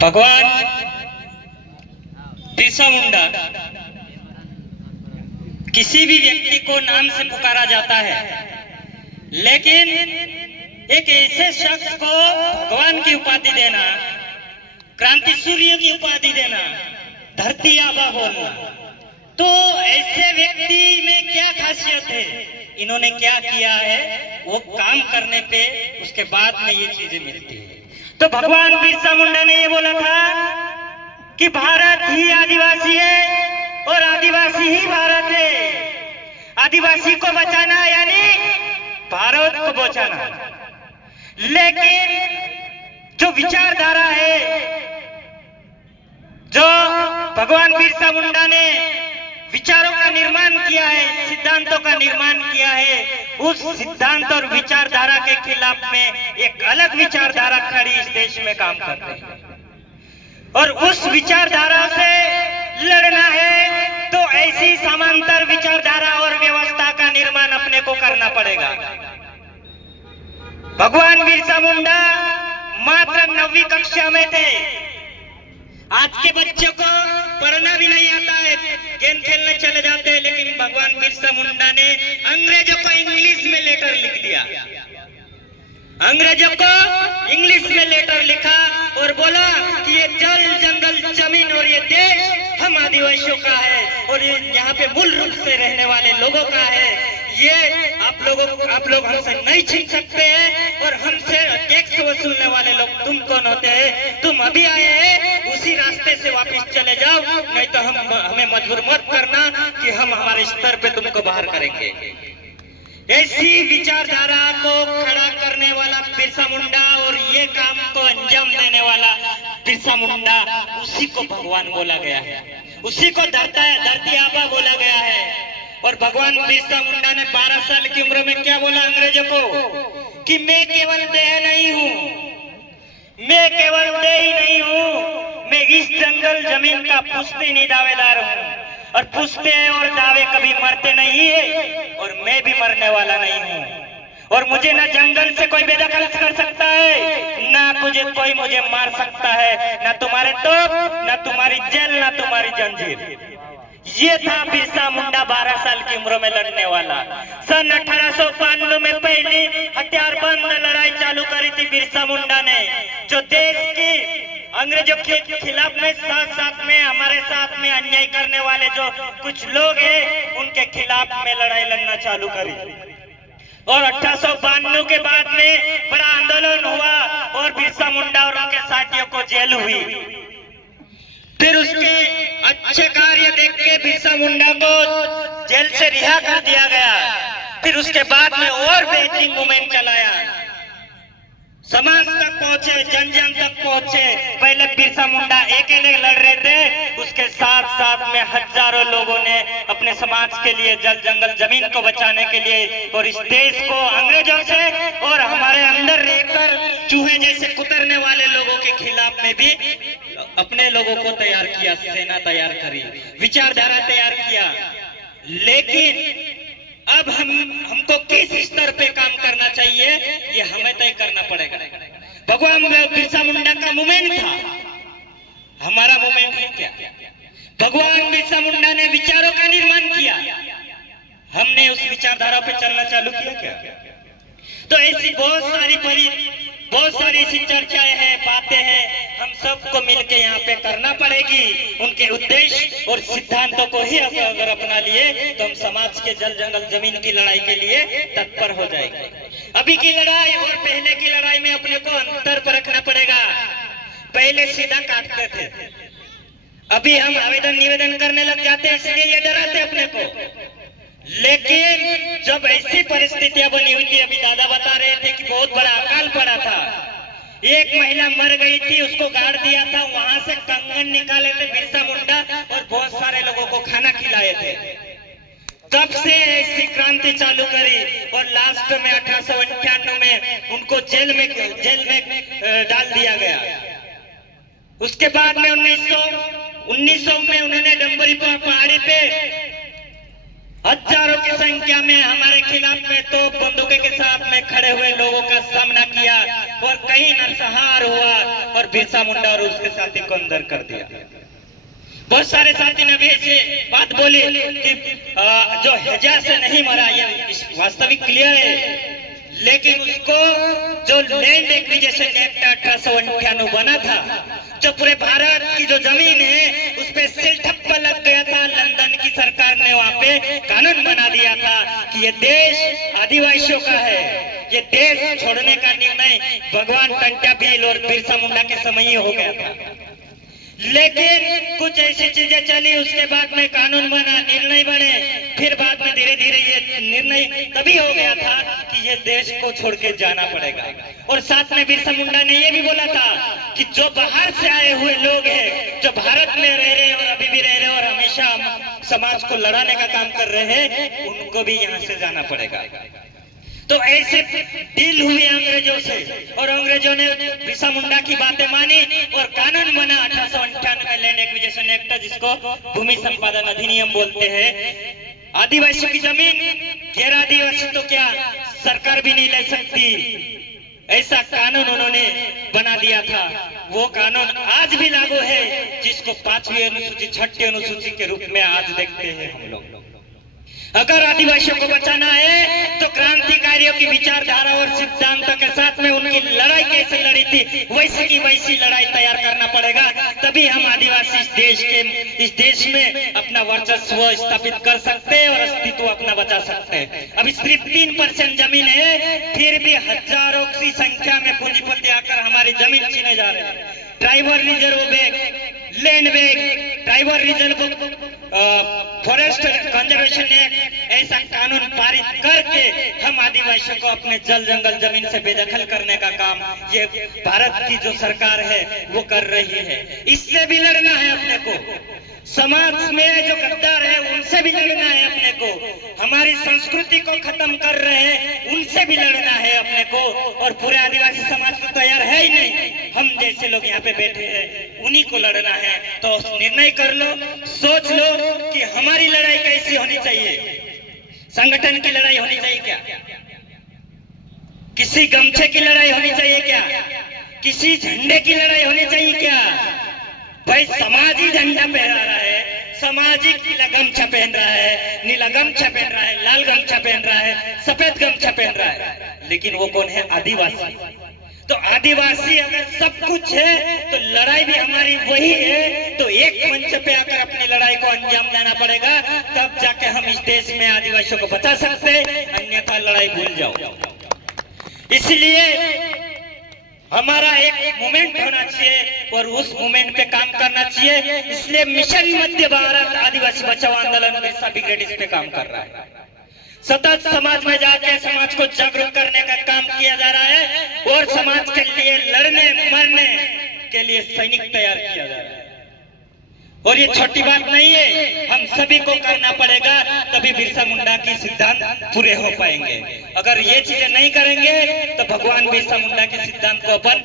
भगवान बिरसा मुंडा किसी भी व्यक्ति को नाम से पुकारा जाता है, लेकिन एक ऐसे शख्स को भगवान की उपाधि देना, क्रांति सूर्य की उपाधि देना, धरती आबा बोलना, तो ऐसे व्यक्ति में क्या खासियत है, इन्होंने क्या किया है, वो काम करने पे उसके बाद में ये चीजें मिलती है। तो भगवान बिरसा मुंडा ने ये बोला था कि भारत ही आदिवासी है और आदिवासी ही भारत है। आदिवासी को बचाना यानी भारत को बचाना। लेकिन जो विचारधारा है, जो भगवान बिरसा मुंडा ने विचारों का निर्माण किया है, सिद्धांतों का निर्माण किया है, उस सिद्धांत और विचारधारा के खिलाफ में एक अलग विचारधारा खड़ी इस देश में काम कर रही है और उस विचारधारा से लड़ना है तो ऐसी समांतर विचारधारा और व्यवस्था का निर्माण अपने को करना पड़ेगा। भगवान बिरसा मुंडा मात्र 9वीं कक्षा में थे। आज के बच्चों को पढ़ना भी नहीं आता है, गेम खेलने चले जाते हैं, लेकिन भगवान बिरसा मुंडा ने अंग्रेजों को इंग्लिश में लेटर लिख दिया। अंग्रेजों को इंग्लिश में लेटर लिखा और बोला कि ये जल जंगल जमीन और ये देश हम आदिवासियों का है और ये यहाँ पे मूल रूप से रहने वाले लोगों का है। ये आप लोग हमसे नहीं छीन सकते हैं और हमसे टैक्स वसूलने वाले लोग तुम कौन होते हैं? तुम अभी आए हैं, उसी रास्ते से वापस चले जाओ, नहीं तो हमें मजबूर मत करना कि हम हमारे स्तर पे तुमको बाहर करेंगे। ऐसी विचारधारा को खड़ा करने वाला बिरसा मुंडा और ये काम को अंजाम देने वाला बिरसा मुंडा, उसी को भगवान बोला गया है, उसी को धरती आबा बोला गया है। और भगवान बिरसा मुंडा ने 12 साल की उम्र में क्या बोला अंग्रेजों को कि मैं केवल देह नहीं हूँ, मैं केवल देह ही नहीं हूँ, मैं इस जंगल जमीन का पुश्तैनी दावेदार हूँ और पुश्ते और दावे कभी मरते नहीं है और मैं भी मरने वाला नहीं हूँ और मुझे ना जंगल से कोई बेदखल कर सकता है, ना कोई मुझे मार सकता है, ना तुम्हारे तोप, ना तुम्हारी जेल, ना तुम्हारी जंजीर। ये था बिरसा मुंडा 12 साल की उम्र में लड़ने वाला। सन 1892 में पहली हथियारबंद लड़ाई चालू करी थी बिरसा मुंडा ने, जो देश की अंग्रेजों के खिलाफ में साथ में हमारे साथ में अन्याय करने वाले जो कुछ लोग हैं उनके खिलाफ में लड़ाई लड़ना चालू करी। और 1892 के बाद में बड़ा आंदोलन हुआ और बिरसा मुंडा और उनके साथियों को जेल हुई। फिर उसके अच्छे कार्य देख के बिरसा मुंडा को जेल से रिहा कर दिया गया। फिर उसके बाद में और बेहतरीन मूवमेंट चलाया, समाज तक पहुंचे, जन जन तक पहुंचे। पहले बिरसा मुंडा अकेले लड़ रहे थे, उसके साथ साथ में हजारों लोगों ने अपने समाज के लिए, जल जंगल जमीन को बचाने के लिए और इस देश को अंग्रेजों से और हमारे अंदर रहकर चूहे जैसे कुतरने वाले लोगों के खिलाफ में भी अपने लोगों को तैयार किया, सेना तैयार करी, विचारधारा तैयार किया। लेकिन अब हमको किस स्तर पे काम करना चाहिए ये हमें तय करना पड़ेगा। भगवान बिरसा मुंडा का मूवमेंट था, हमारा मूवमेंट है क्या? भगवान बिरसा मुंडा ने विचारों का निर्माण किया, हमने उस विचारधारा पे चलना चालू किया क्या? तो ऐसी बहुत सारी ऐसी चर्चाएं हैं, बातें हैं, हम सबको मिलके यहाँ पे करना पड़ेगी। उनके उद्देश्य और सिद्धांतों को ही अगर अपना लिए तो हम समाज के जल जंगल जमीन की लड़ाई के लिए तत्पर हो जाएंगे। अभी की लड़ाई और पहले की लड़ाई में अपने को अंतर परखना पड़ेगा। पहले सीधा काटते थे, अभी हम आवेदन निवेदन करने लग जाते हैं, इसलिए ये डराते अपने को। लेकिन जब ऐसी परिस्थितियां बनी हुई थी, अभी दादा बता रहे थे कि बहुत बड़ा अकाल पड़ा था, एक महिला मर गई थी, उसको गाड़ दिया था, वहां से कंगन निकाले थे बिरसा मुंडा और बहुत सारे लोगों को खाना खिलाए थे। तब से ऐसी क्रांति चालू करी और लास्ट में 1898 में उनको जेल में डाल दिया गया। उसके बाद में 1900 में उन्होंने डंबरी पहाड़ी पे हजारों की संख्या में हमारे खिलाफ में तो बंदूकों के साथ में खड़े हुए लोगों का सामना किया और कहीं नरसंहार हुआ और बिरसा मुंडा और उसके साथी को अंदर कर दिया। बहुत सारे साथी ने भी ऐसे बात बोली कि जो हैजा से नहीं मरा, ये वास्तविक क्लियर है, लेकिन उसको जो लैंड एक्विजिशन एक्ट 1898 बना था, जो पूरे भारत की जो जमीन है उस पे सिल ठप्पा लग गया था, लंदन की सरकार ने वहां पे कानून बना दिया था कि ये देश आदिवासियों का है। ये देश छोड़ने का निर्णय भगवान टंट्या भील और बिरसा मुंडा के समय ही हो गया था, लेकिन कुछ ऐसी चीजें चली, उसके बाद में कानून बना, निर्णय बने, फिर बाद में धीरे धीरे ये निर्णय तभी हो गया था कि ये देश को छोड़ के जाना पड़ेगा। और साथ में बिरसा मुंडा ने ये भी बोला था कि जो बाहर से आए हुए लोग हैं, जो भारत में रह रहे और अभी भी रह रहे और हमेशा समाज को लड़ाने का काम कर रहे हैं, उनको भी यहाँ से जाना पड़ेगा। तो ऐसे डील हुई अंग्रेजों से और अंग्रेजों ने बिरसा मुंडा की बातें मानी और कानून बना 1898 में लैंड एक्विजिशन एक्ट, जिसको भूमि संपादन अधिनियम बोलते हैं। आदिवासी की जमीन गैर आदिवासी तो क्या सरकार भी नहीं ले सकती, ऐसा कानून उन्होंने बना दिया था। वो कानून आज भी लागू है, जिसको 5वीं अनुसूची 6ठी अनुसूची के रूप में आज देखते हैं हम लोग। अगर आदिवासियों को बचाना है तो क्रांतिकारियों की विचारधारा और सिद्धांतों के साथ में उनकी लड़ाई कैसे लड़ी थी वैसी की वैसी लड़ाई तैयार करना पड़ेगा, तभी हम आदिवासी इस देश में अपना वर्चस्व स्थापित कर सकते हैं और अस्तित्व अपना बचा सकते हैं। अभी सिर्फ 3% जमीन है, फिर भी हजारों की संख्या में पूंजीपति आकर हमारी जमीन छीने जा रहे हैं। Tribal reserve bank, land bank, tribal reserve, forest conservation act, ऐसा कानून पारित करके हम आदिवासियों को अपने जल जंगल जमीन से बेदखल करने का काम ये भारत की जो सरकार है वो कर रही है। इससे भी लड़ना है अपने को, समाज में जो गद्दार है उनसे भी लड़ना है अपने को, हमारी संस्कृति को खत्म कर रहे हैं उनसे भी लड़ना है अपने को, और पूरे आदिवासी समाज तो तैयार है ही नहीं, हम जैसे लोग यहाँ पे बैठे हैं उन्हीं को लड़ना है। तो निर्णय कर लो, सोच लो कि हमारी लड़ाई कैसी होनी चाहिए। संगठन की लड़ाई होनी चाहिए क्या? किसी गमछे की लड़ाई होनी चाहिए क्या? किसी झंडे की लड़ाई होनी चाहिए क्या? भाई समाज ही झंडा पहना रहा है, सामाजिक नीला गमछा पहन रहा है, नीला गमछा पहन रहा है, लाल गमछा पहन रहा है, सफेद गमछा पहन रहा है, लेकिन वो कौन है? आदिवासी। तो आदिवासी अगर सब कुछ है तो लड़ाई भी हमारी वही है, तो एक मंच पे आकर अपनी लड़ाई को अंजाम देना पड़ेगा, तब जाके हम इस देश में आदिवासियों को बचा सकते हैं, अन्यथा लड़ाई भूल जाओ। इसलिए हमारा एक मूवमेंट होना चाहिए और उस मूवमेंट पे काम करना चाहिए। इसलिए मिशन मध्य भारत आदिवासी बचाओ आंदोलन बिरसा ब्रिगेड इस पे काम कर रहा है। सतत समाज में जाके समाज को जागरूक करने का काम किया जा रहा है और समाज के लिए लड़ने मरने के लिए सैनिक तैयार किया जा रहा है। और ये छोटी बात नहीं है, हम सभी को करना पड़ेगा, तभी बिरसा मुंडा की सिद्धांत पूरे हो पाएंगे। अगर ये चीजें नहीं करेंगे तो भगवान बिरसा मुंडा के सिद्धांत को अपन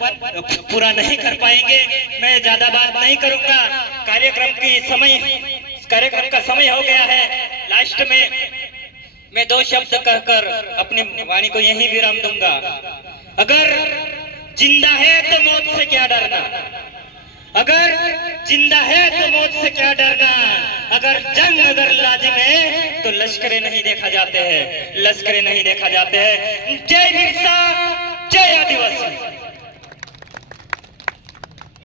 पूरा नहीं कर पाएंगे। मैं ज्यादा बात नहीं करूंगा, कार्यक्रम का समय हो गया है। लास्ट में मैं 2 शब्द कहकर अपनी वाणी को यही विराम दूंगा। अगर जिंदा है तो मौत से क्या डरना, अगर जिंदा है तो मौत से क्या डरना, अगर जंग अगर लाजिम है तो लश्करे नहीं देखा जाते हैं, लश्करे नहीं देखा जाते हैं। जय बिरसा, जय आदिवासी।